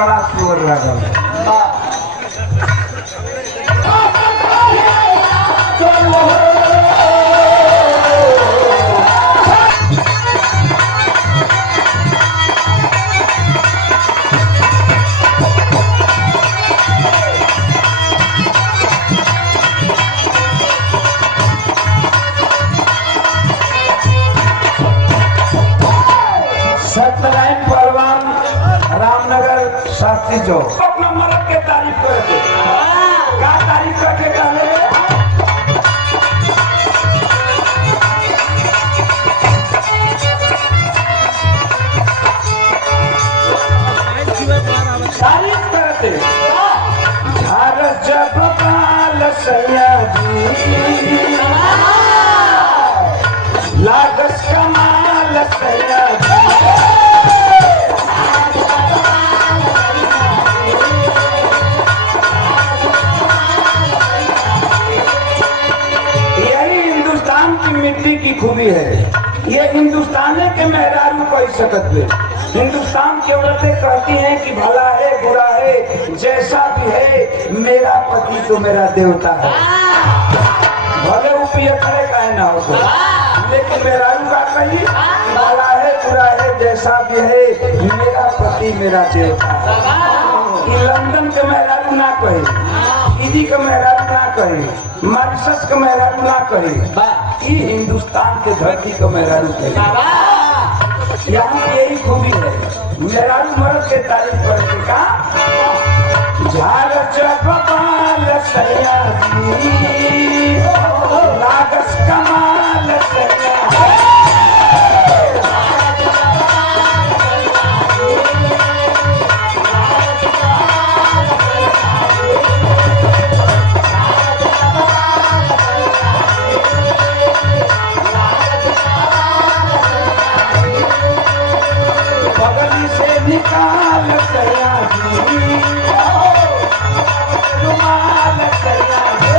तगड़ा सुर लगल। सत्यनारायण पहलवान रामनगर शास्त्री चौक अपना मर्द के तारीफ करते क्या तारीफ करके कहले तारीफ करते झारस जब बाल सयाजी लागस कमाल सयाजी मिट्टी की खूबी है। ये हिंदुस्तान के मेहरारू कह सकते हिंदुस्तान की औरतें कहती हैं कि भला है बुरा है जैसा भी है मेरा पति तो मेरा देवता है। भले वो पिए करे कहे ना हो लेकिन मेहरारू का कही भला है बुरा है जैसा भी है मेरा पति मेरा देवता है। लंदन के मेहरारू ना कहे इजी का मेहरारू ना कहे मॉरिशस का मेहरारू ना कहे हिंदुस्तान के धरती का मेहरारू कहे। यहाँ यही खूबी है मेहरारू मर्द के तारीफ करके का झार चबाल सयाजी लागस कमाल सयाजी निकाल सयाजी रुमाल सयाजी